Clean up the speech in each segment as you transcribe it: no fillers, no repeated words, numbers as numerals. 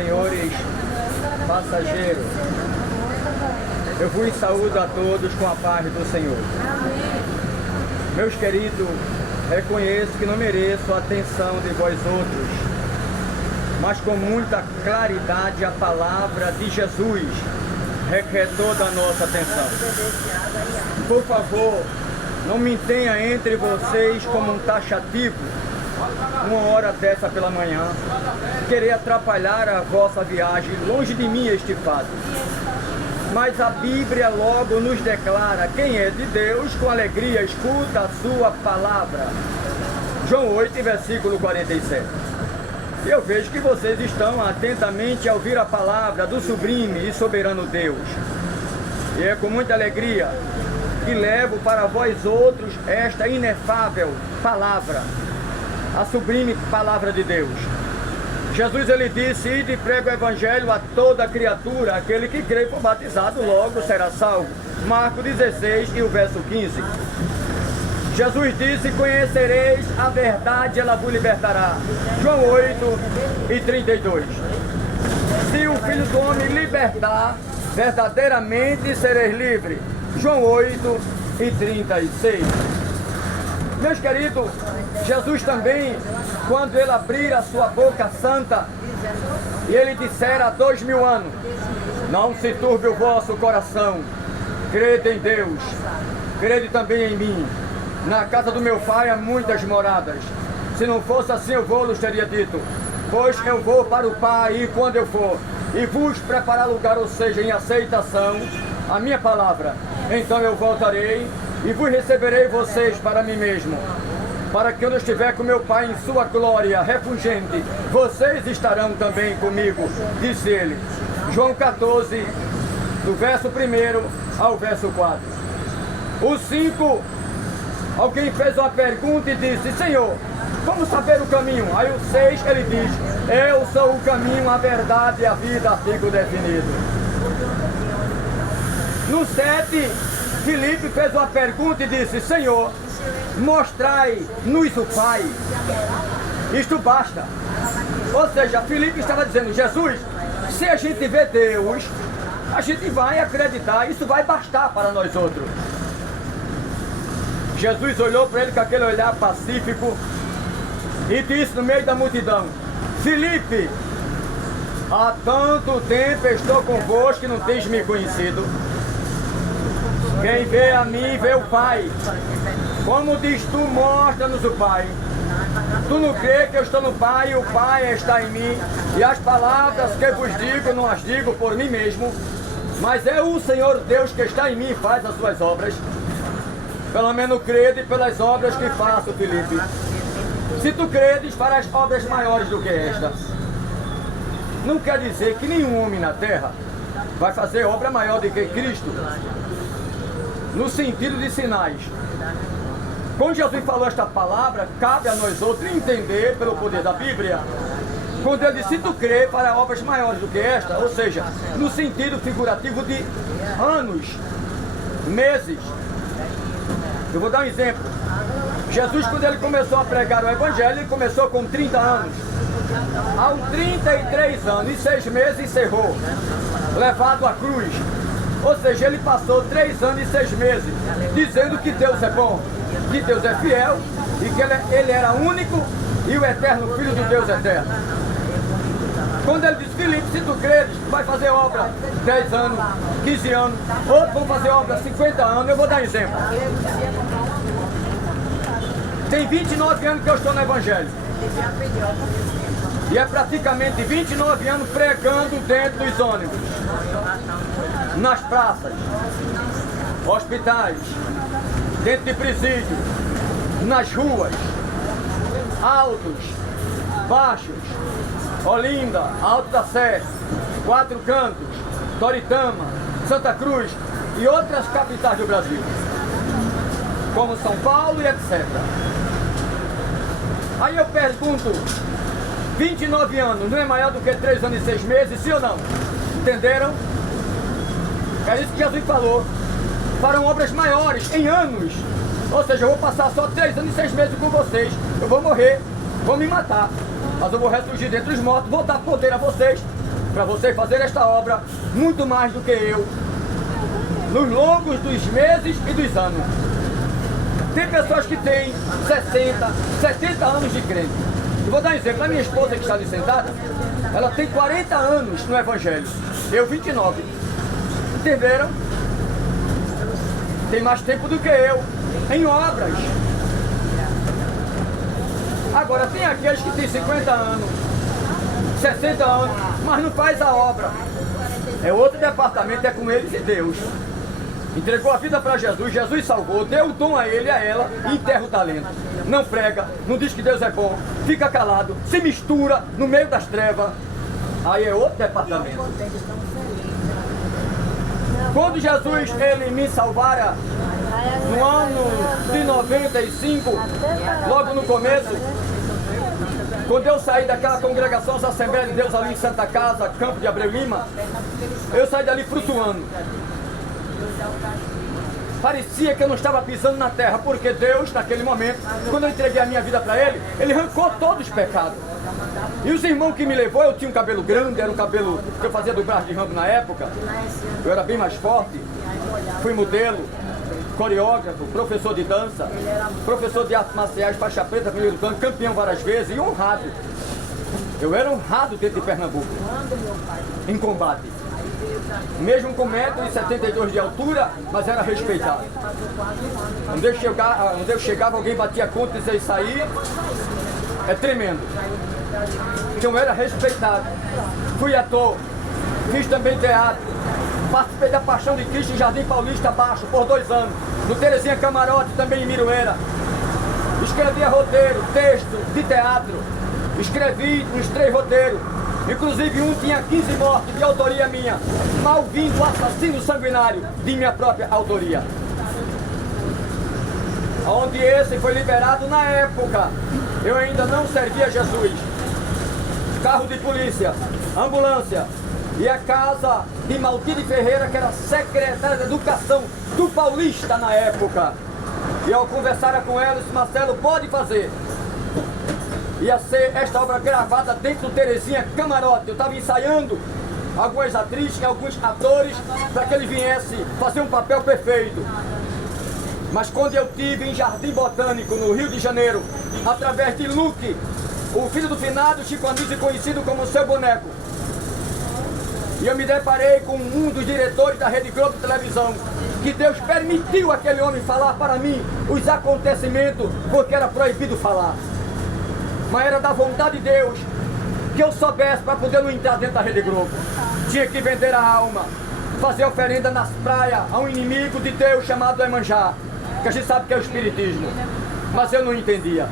senhores passageiros, eu vos saúdo a todos com a paz do Senhor. Meus queridos, reconheço que não mereço a atenção de vós outros, mas com muita claridade a palavra de Jesus requer toda a nossa atenção. Por favor, não me tenha entre vocês como um taxativo, uma hora dessa pela manhã, querer atrapalhar a vossa viagem. Longe de mim este fato. Mas a Bíblia logo nos declara: quem é de Deus, com alegria escuta a sua palavra. João 8, versículo 47. Eu vejo que vocês estão atentamente a ouvir a palavra do sublime e soberano Deus. E é com muita alegria que levo para vós outros esta inefável palavra, a sublime palavra de Deus. Jesus, ele disse: ide e prega o evangelho a toda criatura, aquele que crê e for batizado logo será salvo. Marcos 16 e o verso 15. Jesus disse: conhecereis a verdade, ela vos libertará. João 8 e 32. Se o Filho do Homem libertar, verdadeiramente sereis livres. João 8 e 36. Meus queridos, Jesus também, quando ele abrir a sua boca santa, e ele disser há 2000 anos: não se turbe o vosso coração, crede em Deus, crede também em mim. Na casa do meu pai há muitas moradas. Se não fosse assim, eu vos teria dito, pois eu vou para o Pai, e quando eu for, e vos preparar lugar, ou seja, em aceitação, a minha palavra, então eu voltarei, e vos receberei vocês para mim mesmo, para que eu estiver com meu Pai em sua glória refulgente, vocês estarão também comigo, disse ele. João 14, do verso 1 ao verso 4. O 5, alguém fez uma pergunta e disse: Senhor, vamos saber o caminho? Aí o 6, ele diz: eu sou o caminho, a verdade e a vida, artigo definido. No 7, Filipe fez uma pergunta e disse: Senhor, mostrai-nos o Pai. Isto basta. Ou seja, Filipe estava dizendo: Jesus, se a gente vê Deus, a gente vai acreditar, isso vai bastar para nós outros. Jesus olhou para ele com aquele olhar pacífico e disse no meio da multidão: Filipe, há tanto tempo estou convosco que não tens me conhecido. Quem vê a mim, vê o Pai. Como diz tu, mostra-nos o Pai. Tu não crê que eu estou no Pai e o Pai está em mim. E as palavras que vos digo, não as digo por mim mesmo, mas é o Senhor Deus que está em mim e faz as suas obras. Pelo menos crede pelas obras que faço, Filipe. Se tu credes, farás obras maiores do que esta. Não quer dizer que nenhum homem na terra vai fazer obra maior do que Cristo, no sentido de sinais. Quando Jesus falou esta palavra, cabe a nós outros entender pelo poder da Bíblia. Quando ele disse: se tu crê, fará obras maiores do que esta, ou seja, no sentido figurativo de anos, meses. Eu vou dar um exemplo. Jesus, quando ele começou a pregar o Evangelho, ele começou com 30 anos. Aos 33 anos e 6 meses encerrou, levado à cruz. Ou seja, ele passou 3 anos e 6 meses dizendo que Deus é bom, que Deus é fiel e que ele era único e o eterno Filho do Deus eterno. Quando ele disse: Filipe, se tu creres, tu vai fazer obra 10 anos, 15 anos, outros vão fazer obra 50 anos. Eu vou dar exemplo. Tem 29 anos que eu estou no Evangelho. E é praticamente 29 anos pregando dentro dos ônibus, nas praças, hospitais, dentro de presídio, nas ruas, altos, baixos, Olinda, Alto da Sé, Quatro Cantos, Toritama, Santa Cruz e outras capitais do Brasil, como São Paulo e etc. Aí eu pergunto: 29 anos não é maior do que 3 anos e 6 meses, sim ou não? Entenderam? É isso que Jesus falou. Farão obras maiores em anos. Ou seja, eu vou passar só 3 anos e 6 meses com vocês. Eu vou morrer, vou me matar, mas eu vou ressurgir dentre os mortos, vou dar poder a vocês para você fazer esta obra muito mais do que eu, nos longos dos meses e dos anos. Tem pessoas que têm 60, 70 anos de crente. Eu vou dar um exemplo. A minha esposa que está ali sentada, ela tem 40 anos no Evangelho. Eu 29. Entenderam? Tem mais tempo do que eu em obras. Agora tem aqueles que têm 50 anos, 60 anos, mas não faz a obra. É outro departamento, é com eles e Deus. Entregou a vida para Jesus, Jesus salvou, deu o dom a ele e a ela e enterra o talento. Não prega, não diz que Deus é bom, fica calado, se mistura no meio das trevas. Aí é outro departamento. Quando Jesus ele me salvara, no ano de 95, logo no começo, quando eu saí daquela congregação, as Assembleias de Deus ali em Santa Casa, Campo de Abreu Lima, eu saí dali flutuando. Parecia que eu não estava pisando na terra, porque Deus, naquele momento, quando eu entreguei a minha vida para Ele, Ele arrancou todos os pecados. E os irmãos que me levou, eu tinha um cabelo grande, era um cabelo que eu fazia do braço de ramo na época, eu era bem mais forte, fui modelo, coreógrafo, professor de dança, professor de artes marciais, faixa preta, primeiro plano, campeão várias vezes e honrado. Eu era honrado dentro de Pernambuco, em combate. Mesmo com 1,72 m de altura, mas era respeitado. Onde eu chegava, alguém batia conta e dizia isso aí é tremendo. Então eu era respeitado. Fui ator, fiz também teatro, participei da Paixão de Cristo em Jardim Paulista Baixo por 2 anos, no Terezinha Camarote, também em Miroeira. Escrevia roteiro, texto de teatro, escrevi uns 3 roteiros. Inclusive um tinha 15 mortes de autoria minha, Malvindo, assassino sanguinário, de minha própria autoria. Onde esse foi liberado na época, eu ainda não servia Jesus. Carro de polícia, ambulância e a casa de Maltide Ferreira, que era secretária de Educação do Paulista na época. E ao conversar com ela, disse: Marcelo, pode fazer. Ia ser esta obra gravada dentro do Terezinha Camarote. Eu estava ensaiando algumas atrizes e alguns atores para que ele viesse fazer um papel perfeito. Mas quando eu estive em Jardim Botânico, no Rio de Janeiro, através de Luque, o filho do finado Chico Anísio, conhecido como Seu Boneco, e eu me deparei com um dos diretores da Rede Globo de televisão, que Deus permitiu aquele homem falar para mim os acontecimentos, porque era proibido falar. Mas era da vontade de Deus que eu soubesse para poder não entrar dentro da Rede Globo. Tinha que vender a alma, fazer oferenda nas praias a um inimigo de Deus chamado Emanjá, que a gente sabe que é o espiritismo. Mas eu não entendia.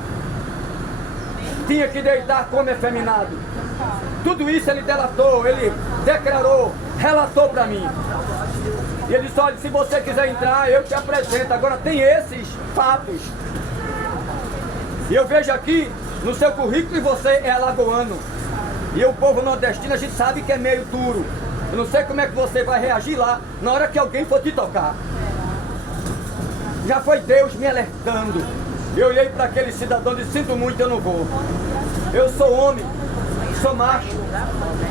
Tinha que deitar como efeminado. Tudo isso ele delatou, ele declarou, relatou para mim. E ele disse: olha, se você quiser entrar, eu te apresento. Agora tem esses fatos. E eu vejo aqui no seu currículo que você é alagoano. E o povo nordestino, a gente sabe que é meio duro. Eu não sei como é que você vai reagir lá na hora que alguém for te tocar. Já foi Deus me alertando. Eu olhei para aquele cidadão e disse: sinto muito, eu não vou. Eu sou homem, sou macho.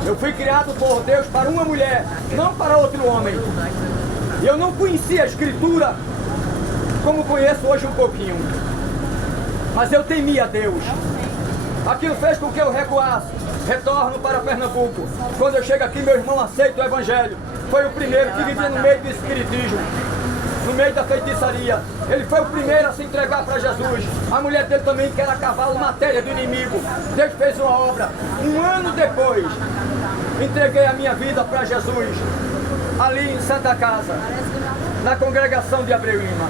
Eu fui criado por Deus para uma mulher, não para outro homem. E eu não conhecia a Escritura como conheço hoje um pouquinho. Mas eu temia a Deus. Aquilo fez com que eu recuasse. Retorno para Pernambuco. Quando eu chego aqui, meu irmão aceita o Evangelho. Foi o primeiro que vivia no meio do espiritismo, no meio da feitiçaria. Ele foi o primeiro a se entregar para Jesus. A mulher dele também, que era cavalo, matéria do inimigo. Deus fez uma obra. 1 ano depois, entreguei a minha vida para Jesus, ali em Santa Casa, na congregação de Abreu Lima,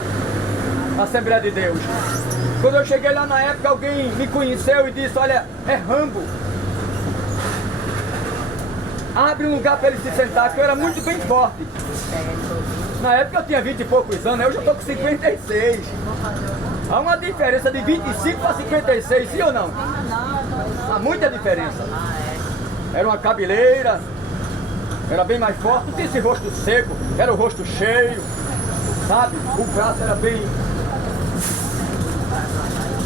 Assembleia de Deus. Quando eu cheguei lá na época, alguém me conheceu e disse: olha, é Rambo. Abre um lugar para ele se sentar, que eu era muito bem forte. Na época eu tinha 20 e poucos anos, eu já estou com 56. Há uma diferença de 25 para 56, sim ou não? Há muita diferença. Era uma cabeleira, era bem mais forte, não tinha esse rosto seco, era o rosto cheio, sabe? O braço era bem...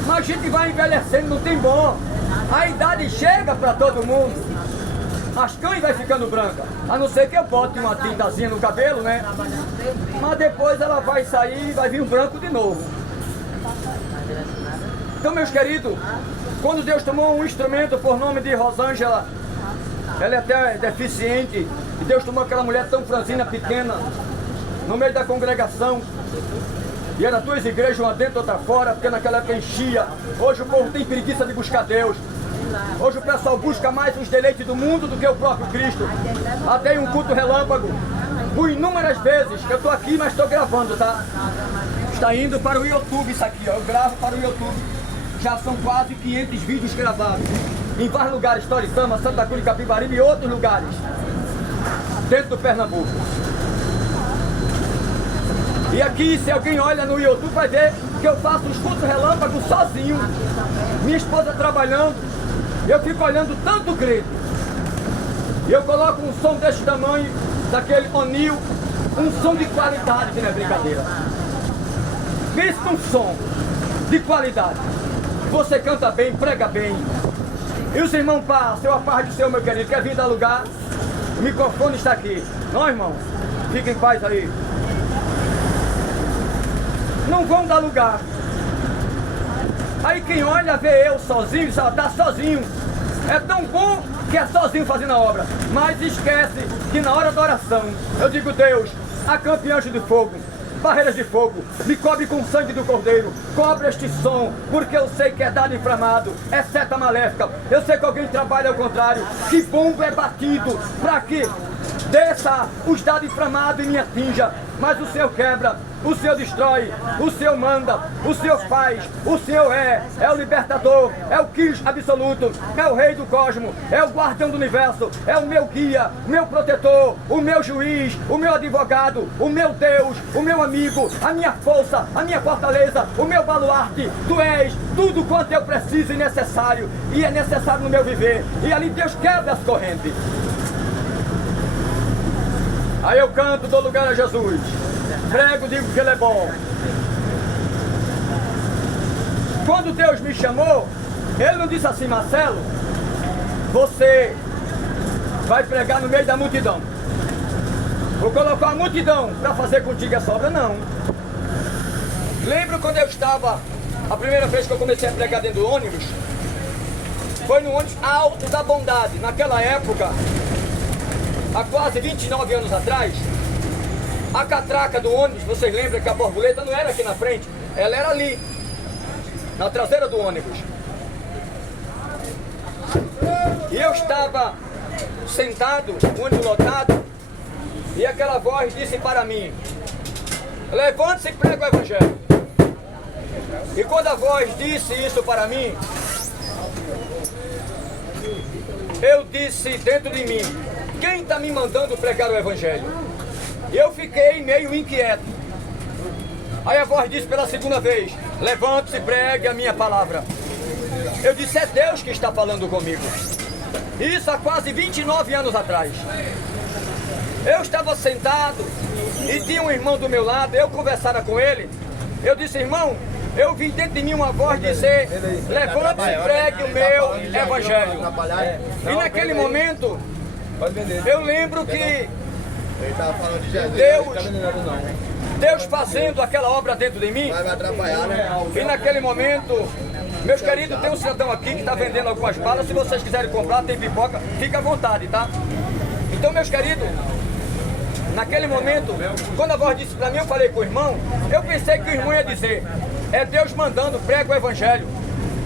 Mas a gente vai envelhecendo, não tem bom. A idade chega para todo mundo. as cães vai ficando branca. A não ser que eu bote uma tintazinha no cabelo, né? Mas depois ela vai sair e vai vir um branco de novo. Então, meus queridos, quando Deus tomou um instrumento por nome de Rosângela, ela é até deficiente, e Deus tomou aquela mulher tão franzina, pequena, no meio da congregação, e era duas igrejas, uma dentro, outra fora, porque naquela época enchia. Hoje o povo tem preguiça de buscar Deus. Hoje o pessoal busca mais os deleites do mundo do que o próprio Cristo. Até um culto relâmpago, por inúmeras vezes, que eu estou aqui, mas estou gravando, tá? Está indo para o YouTube isso aqui, ó. Eu gravo para o YouTube. Já são quase 500 vídeos gravados. Em vários lugares, Toritama, Santa Cruz, Capibaribe e outros lugares. Dentro do Pernambuco. E aqui, se alguém olha no YouTube, vai ver que eu faço os cultos relâmpagos sozinho. Minha esposa trabalhando. Eu fico olhando tanto crente. E eu coloco um som desse tamanho, daquele O'Neill, um som de qualidade, que não é brincadeira. Pense num som de qualidade. Você canta bem, prega bem. E os irmãos passam, a paz do Senhor, meu querido, quer vir dar lugar? O microfone está aqui. Não, irmão, fiquem em paz aí. Não vão dar lugar. Aí quem olha vê eu sozinho, diz, está sozinho. É tão bom que é sozinho fazendo a obra. Mas esquece que na hora da oração, eu digo, Deus, acampe anjo de fogo, barreiras de fogo, me cobre com o sangue do Cordeiro, cobre este som, porque eu sei que é dado inflamado, é seta maléfica, eu sei que alguém trabalha ao contrário, que bomba é batido, para que desça os dados inflamados e me atinja, mas o Senhor quebra, o Senhor destrói, o Senhor manda, o Senhor faz, o Senhor é o libertador, é o Cristo absoluto, é o Rei do Cosmos, é o guardião do universo, é o meu guia, meu protetor, o meu juiz, o meu advogado, o meu Deus, o meu amigo, a minha força, a minha fortaleza, o meu baluarte. Tu és tudo quanto eu preciso e é necessário no meu viver, e ali Deus quebra as correntes. Aí eu canto, dou lugar a Jesus. Prego, digo que Ele é bom. Quando Deus me chamou, Ele não disse assim, Marcelo, você vai pregar no meio da multidão. Vou colocar a multidão para fazer contigo essa obra, não. Lembro quando eu estava, a primeira vez que eu comecei a pregar dentro do ônibus, foi no ônibus Alto da Bondade. Naquela época, há quase 29 anos atrás, a catraca do ônibus, vocês lembram que a borboleta não era aqui na frente, ela era ali, na traseira do ônibus. E eu estava sentado, o ônibus lotado, e aquela voz disse para mim, levante-se e prega o Evangelho. E quando a voz disse isso para mim, eu disse dentro de mim, quem está me mandando pregar o Evangelho? Eu fiquei meio inquieto. Aí a voz disse pela segunda vez, levante-se e pregue a minha palavra. Eu disse, é Deus que está falando comigo. Isso há quase 29 anos atrás. Eu estava sentado e tinha um irmão do meu lado, eu conversava com ele. Eu disse, irmão, eu vi dentro de mim uma voz dizer, levante-se e pregue o meu Evangelho. E naquele momento, eu lembro que Deus fazendo aquela obra dentro de mim. E naquele momento, meus queridos, tem um cidadão aqui que está vendendo algumas balas. Se vocês quiserem comprar, tem pipoca, fica à vontade, tá? Então, meus queridos, naquele momento, quando a voz disse para mim, eu falei com o irmão, eu pensei que o irmão ia dizer, é Deus mandando, prega o Evangelho.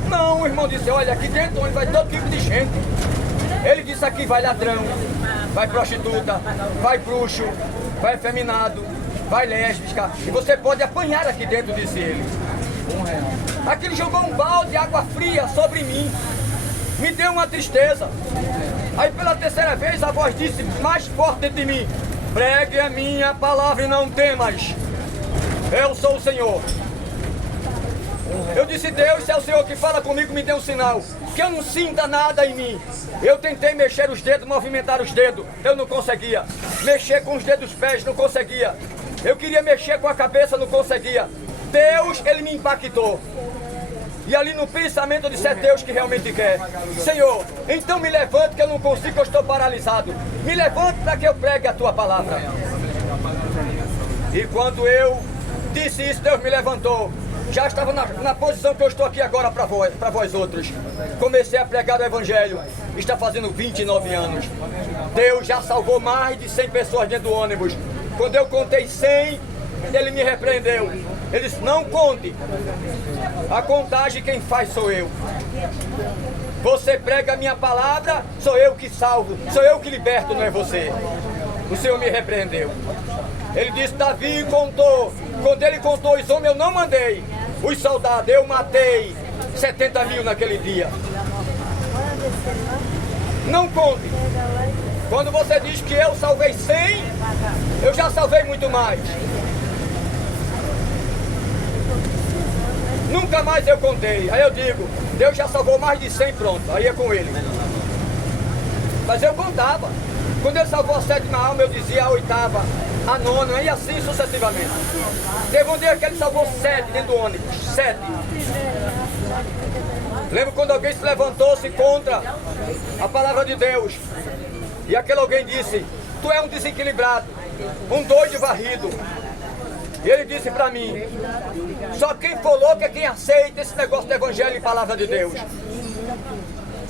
Não, o irmão disse, olha, aqui dentro onde vai todo tipo de gente. Ele disse aqui, vai ladrão, vai prostituta, vai bruxo, vai efeminado, vai lésbica, e você pode apanhar aqui dentro, disse ele. Aquele jogou um balde de água fria sobre mim, me deu uma tristeza. Aí pela terceira vez a voz disse mais forte dentro de mim, pregue a minha palavra e não temas, eu sou o Senhor. Eu disse, Deus, se é o Senhor que fala comigo, me dê um sinal, que eu não sinta nada em mim. Eu tentei mexer os dedos, movimentar os dedos, eu não conseguia. Mexer com os dedos dos pés, não conseguia. Eu queria mexer com a cabeça, não conseguia. Deus, Ele me impactou. E ali no pensamento eu disse, é Deus que realmente quer. Senhor, então me levante que eu não consigo, eu estou paralisado. Me levante para que eu pregue a tua palavra. E quando eu disse isso, Deus me levantou. Já estava na posição que eu estou aqui agora para vós outros. Comecei a pregar o Evangelho. Está fazendo 29 anos. Deus já salvou mais de 100 pessoas dentro do ônibus. Quando eu contei 100, ele me repreendeu. Ele disse, não conte. A contagem quem faz sou eu. Você prega a minha palavra, sou eu que salvo. Sou eu que liberto, não é você. O Senhor me repreendeu. Ele disse, Davi contou. Quando ele contou os homens, eu não mandei. Os soldados, eu matei 70 mil naquele dia. Não conte. Quando você diz que eu salvei 100, eu já salvei muito mais. Nunca mais eu contei. Aí eu digo, Deus já salvou mais de 100, pronto. Aí é com ele. Mas eu contava. Quando ele salvou a 7ª alma, eu dizia a 8ª, a 9ª, e assim sucessivamente. Teve um dia que ele salvou 7 dentro do ônibus. 7. Lembro quando alguém se levantou-se contra a palavra de Deus. E aquele alguém disse, tu é um desequilibrado, um doido varrido. E ele disse para mim, só quem for louco é quem aceita esse negócio do Evangelho e palavra de Deus.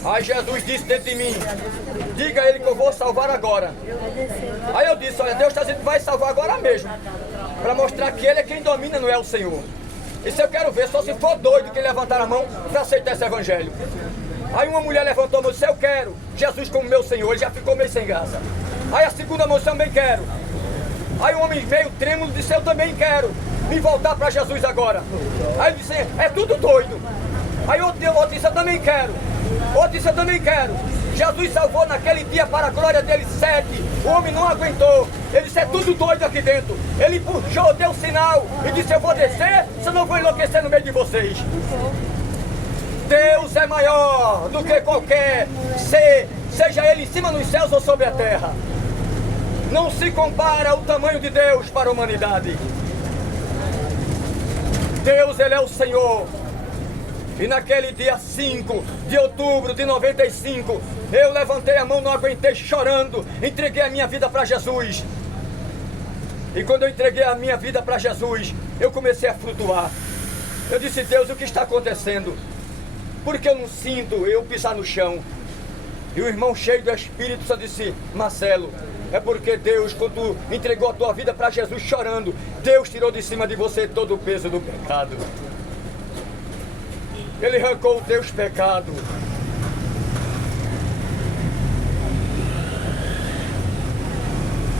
Aí Jesus disse dentro de mim, diga a ele que eu vou salvar agora. Aí eu disse, olha, Deus está dizendo que vai salvar agora mesmo. Para mostrar que ele é quem domina, não é o Senhor. Isso eu quero ver, só se for doido que levantar a mão para aceitar esse Evangelho. Aí uma mulher levantou a mão e disse, eu quero Jesus como meu Senhor. Ele já ficou meio sem graça. Aí a segunda mão disse, eu também quero. Aí o homem meio trêmulo disse, eu também quero me voltar para Jesus agora. Aí ele disse, é tudo doido. Aí outro disse, eu também quero. Outro disse, eu também quero. Jesus salvou naquele dia para a glória dele 7. O homem não aguentou. Ele disse, é tudo doido aqui dentro. Ele puxou, deu sinal e disse, eu vou descer, senão eu vou enlouquecer no meio de vocês. Deus é maior do que qualquer ser, seja ele em cima nos céus ou sobre a terra. Não se compara o tamanho de Deus para a humanidade. Deus, ele é o Senhor. E naquele dia 5 de outubro de 95, eu levantei a mão, não aguentei, chorando, entreguei a minha vida para Jesus. E quando eu entreguei a minha vida para Jesus, eu comecei a flutuar. Eu disse, Deus, o que está acontecendo? Porque eu não sinto eu pisar no chão. E o irmão cheio do Espírito só disse, Marcelo, é porque Deus, quando tu entregou a tua vida para Jesus chorando, Deus tirou de cima de você todo o peso do pecado. Ele arrancou os teus pecados.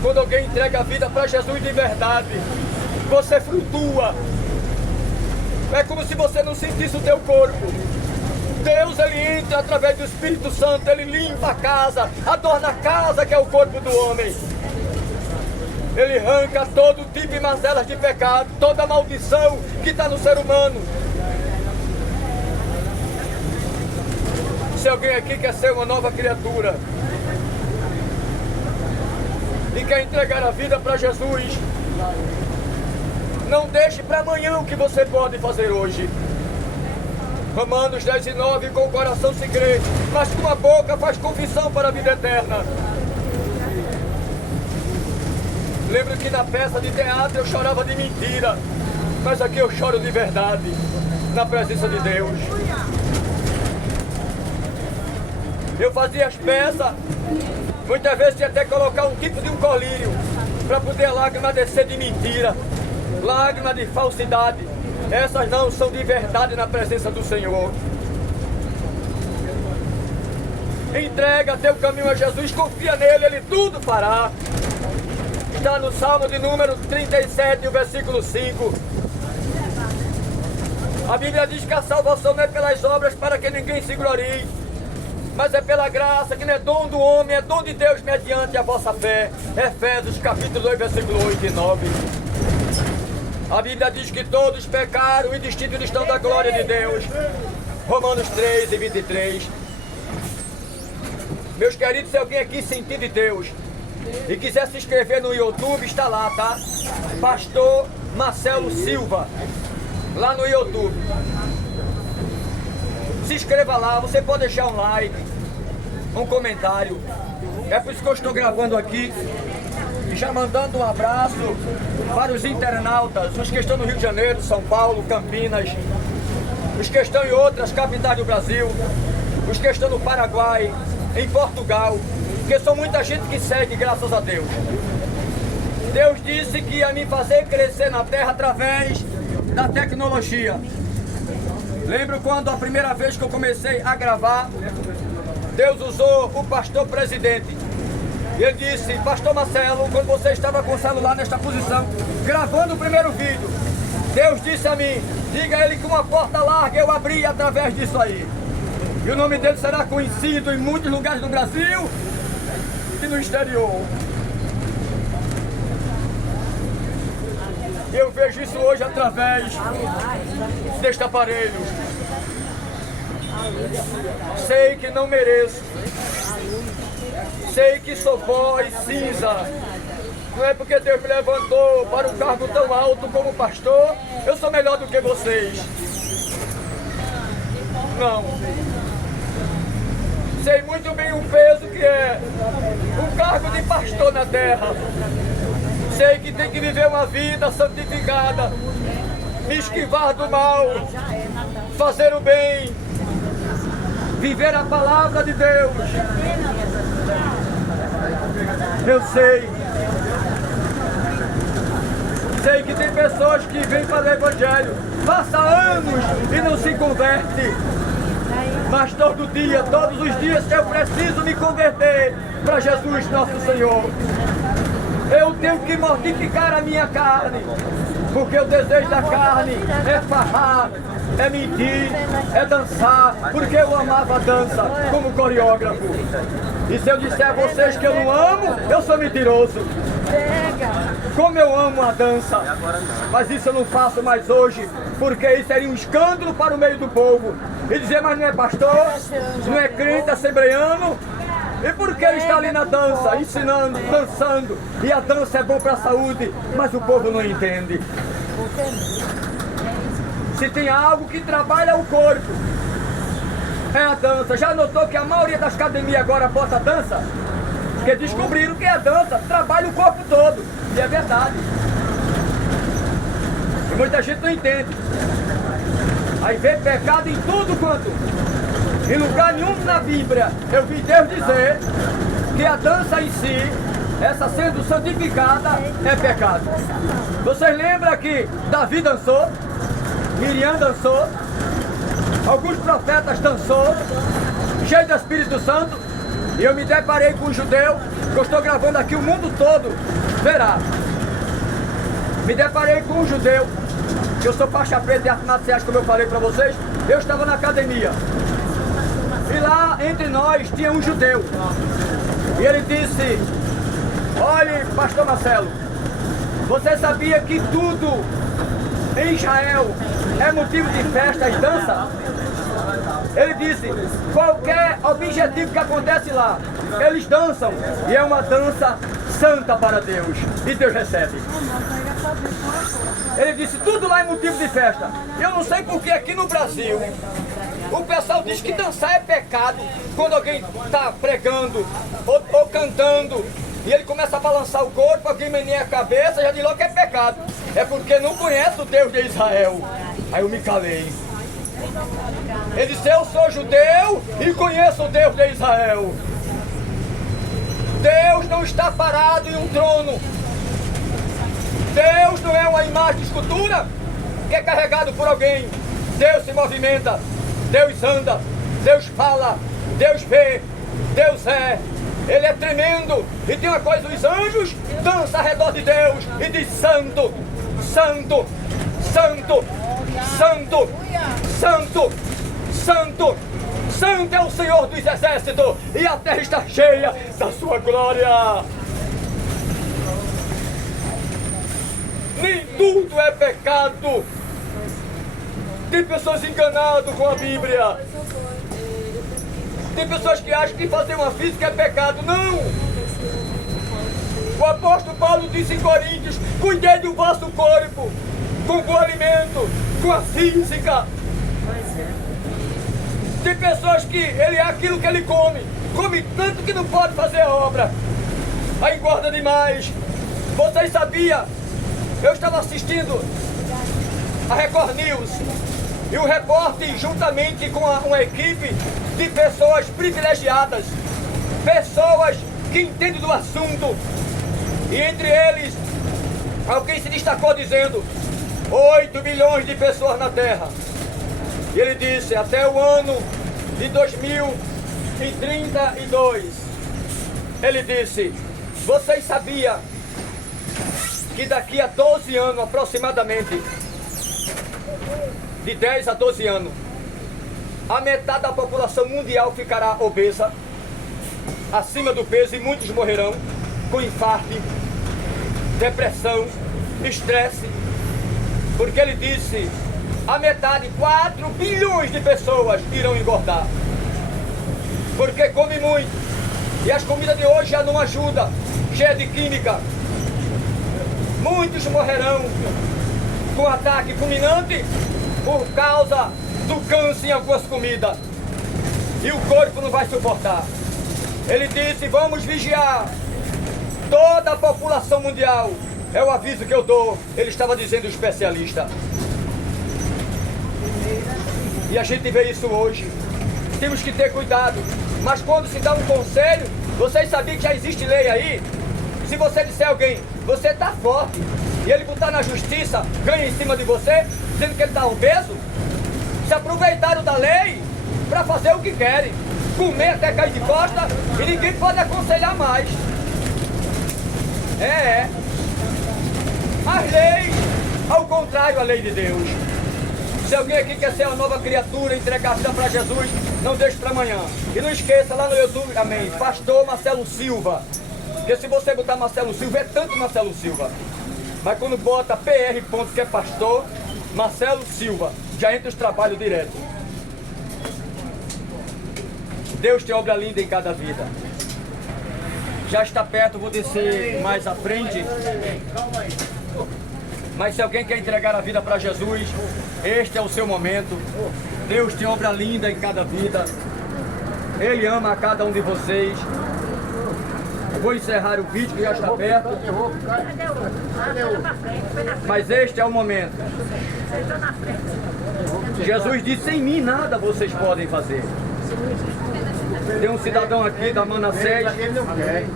Quando alguém entrega a vida para Jesus de verdade, você flutua. É como se você não sentisse o teu corpo. Deus, ele entra através do Espírito Santo, ele limpa a casa, adorna a casa que é o corpo do homem. Ele arranca todo tipo de mazelas de pecado, toda maldição que está no ser humano. Se alguém aqui quer ser uma nova criatura e quer entregar a vida para Jesus, não deixe para amanhã o que você pode fazer hoje. Romanos 10:9, com o coração se crê, mas com a boca faz confissão para a vida eterna. Lembro que na peça de teatro eu chorava de mentira, mas aqui eu choro de verdade, na presença de Deus. Eu fazia as peças, muitas vezes tinha até que colocar um tipo de um colírio, para poder a lágrima descer de mentira, lágrima de falsidade. Essas não são de verdade na presença do Senhor. Entrega teu caminho a Jesus, confia nele, ele tudo fará. Está no Salmo de número 37, o versículo 5. A Bíblia diz que a salvação não é pelas obras para que ninguém se glorie, mas é pela graça, que não é dom do homem, é dom de Deus mediante a vossa fé. Efésios capítulo 2, versículo 8 e 9. A Bíblia diz que todos pecaram e destituídos estão da glória de Deus. Romanos 3 e 23. Meus queridos, se alguém aqui sentir de Deus e quiser se inscrever no YouTube, está lá, tá? Pastor Marcelo Silva, lá no YouTube. se inscreva lá, você pode deixar um like, um comentário. É por isso que eu estou gravando aqui e já mandando um abraço para os internautas, os que estão no Rio de Janeiro, São Paulo, Campinas, os que estão em outras capitais do Brasil, os que estão no Paraguai, em Portugal, porque são muita gente que segue, graças a Deus. Deus disse que ia me fazer crescer na terra através da tecnologia. Lembro quando a primeira vez que eu comecei a gravar, Deus usou o pastor presidente. E ele disse: pastor Marcelo, quando você estava com o celular nesta posição, gravando o primeiro vídeo, Deus disse a mim, diga a ele que uma porta larga eu abri através disso aí. E o nome dele será conhecido em muitos lugares do Brasil e no exterior. Eu vejo isso hoje através deste aparelho. Sei que não mereço. Sei que sou pó e cinza. Não é porque Deus me levantou para um cargo tão alto como pastor, eu sou melhor do que vocês. Não. Sei muito bem o peso que é um cargo de pastor na terra. Sei que tem que viver uma vida santificada, me esquivar do mal, fazer o bem, viver a palavra de Deus. Eu sei que tem pessoas que vêm para o Evangelho, passa anos e não se converte. Mas todo dia, todos os dias eu preciso me converter para Jesus nosso Senhor. Eu tenho que mortificar a minha carne, porque o desejo da carne é farrar, é mentir, é dançar, porque eu amava a dança como coreógrafo. E se eu disser a vocês que eu não amo, eu sou mentiroso. Como eu amo a dança, mas isso eu não faço mais hoje, porque isso seria um escândalo para o meio do povo. E dizer, mas não é pastor, não é crente assembleano, e por que ele está ali na dança, ensinando, dançando, e a dança é bom para a saúde, mas o povo não entende. Se tem algo que trabalha o corpo, é a dança. Já notou que a maioria das academias agora bota dança? Porque descobriram que a dança trabalha o corpo todo, e é verdade. E muita gente não entende. Aí vê pecado em tudo quanto. Em lugar nenhum na Bíblia eu vi Deus dizer que a dança em si, essa sendo santificada, é pecado. Vocês lembram que Davi dançou, Miriam dançou, alguns profetas dançou, cheio do Espírito Santo, e eu me deparei com um judeu, que eu estou gravando aqui, o mundo todo verá. Me deparei com um judeu, que eu sou faixa preta e artes marciais, como eu falei para vocês. Eu estava na academia. E lá entre nós tinha um judeu. E ele disse: olhe, pastor Marcelo, você sabia que tudo em Israel é motivo de festa e dança? Ele disse: qualquer objetivo que acontece lá, eles dançam. E é uma dança santa para Deus. E Deus recebe. Ele disse: tudo lá é motivo de festa. Eu não sei porque aqui no Brasil o pessoal diz que dançar é pecado quando alguém está pregando ou cantando e ele começa a balançar o corpo, alguém meneia a cabeça, já diz logo que é pecado. É porque não conhece o Deus de Israel. Aí eu me calei. Ele disse: eu sou judeu e conheço o Deus de Israel. Deus não está parado em um trono. Deus não é uma imagem de escultura que é carregado por alguém. Deus se movimenta, Deus anda, Deus fala, Deus vê, Deus é. Ele é tremendo. E tem uma coisa, os anjos dançam ao redor de Deus e diz: santo, santo, santo, santo, santo, santo, santo é o Senhor dos exércitos, e a terra está cheia da sua glória. Nem tudo é pecado. Tem pessoas enganadas com a Bíblia. Tem pessoas que acham que fazer uma física é pecado. Não! O apóstolo Paulo disse em Coríntios: cuidei do vosso corpo com o alimento, com a física. Tem pessoas que ele é aquilo que ele come tanto que não pode fazer a obra, aí engorda demais. Vocês sabiam? Eu estava assistindo a Record News e o repórter, juntamente com uma equipe de pessoas privilegiadas, pessoas que entendem do assunto, e entre eles alguém se destacou dizendo 8 bilhões de pessoas na Terra. E ele disse, até o ano de 2032, ele disse, vocês sabiam que daqui a 12 anos aproximadamente, de 10 a 12 anos, a metade da população mundial ficará obesa, acima do peso, e muitos morrerão com infarto, depressão, estresse, porque ele disse, a metade, 4 bilhões de pessoas irão engordar, porque come muito, e as comidas de hoje já não ajudam, cheia de química. Muitos morrerão com ataque fulminante por causa do câncer em algumas comidas, e o corpo não vai suportar. Ele disse, vamos vigiar toda a população mundial, é o aviso que eu dou, ele estava dizendo o especialista. E a gente vê isso hoje, temos que ter cuidado, mas quando se dá um conselho, vocês sabiam que já existe lei aí? Se você disser a alguém, você está forte, e ele botar na justiça, ganha em cima de você, dizendo que ele está obeso, se aproveitaram da lei para fazer o que querem, comer até cair de costa, e ninguém pode aconselhar mais. As leis, ao contrário, a lei de Deus. Se alguém aqui quer ser uma nova criatura, entregar a vida para Jesus, não deixe para amanhã. E não esqueça, lá no YouTube, amém, Pastor Marcelo Silva. Porque se você botar Marcelo Silva, é tanto Marcelo Silva. Mas quando bota PR. que é Pastor Marcelo Silva, já entra os trabalhos direto. Deus tem obra linda em cada vida. Já está perto, vou descer mais à frente. Mas se alguém quer entregar a vida para Jesus, este é o seu momento. Deus tem obra linda em cada vida. Ele ama a cada um de vocês. Eu vou encerrar o vídeo que já está perto. Mas este é o momento. Jesus disse, sem mim nada vocês podem fazer. Tem um cidadão aqui da Manassés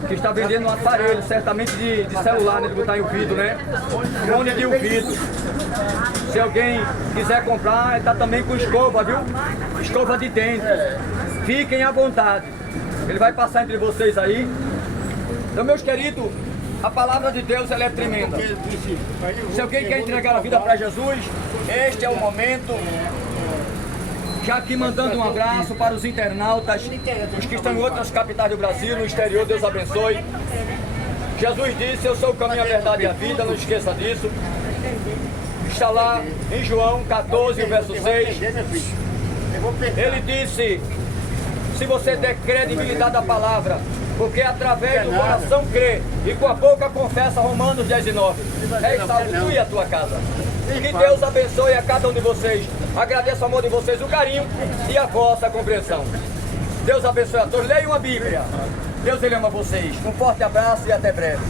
que está vendendo um aparelho, certamente de celular, né, de botar em ouvido, né? Fone de ouvido. Se alguém quiser comprar, ele está também com escova, viu? Escova de dente. Fiquem à vontade. Ele vai passar entre vocês aí. Então, meus queridos, a palavra de Deus ela é tremenda. Se alguém quer entregar a vida para Jesus, este é o momento. Já aqui mandando um abraço para os internautas, os que estão em outras capitais do Brasil, no exterior, Deus abençoe. Jesus disse, eu sou o caminho, a verdade e a vida, não esqueça disso. Está lá em João 14, verso 6. Ele disse, se você der credibilidade à palavra, porque através do coração crê e com a boca confessa, Romanos 10 e 9. É salvo tu e a tua casa. Que Deus abençoe a cada um de vocês. Agradeço o amor de vocês, o carinho e a vossa compreensão. Deus abençoe a todos. Leiam a Bíblia. Deus ele ama vocês. Um forte abraço e até breve.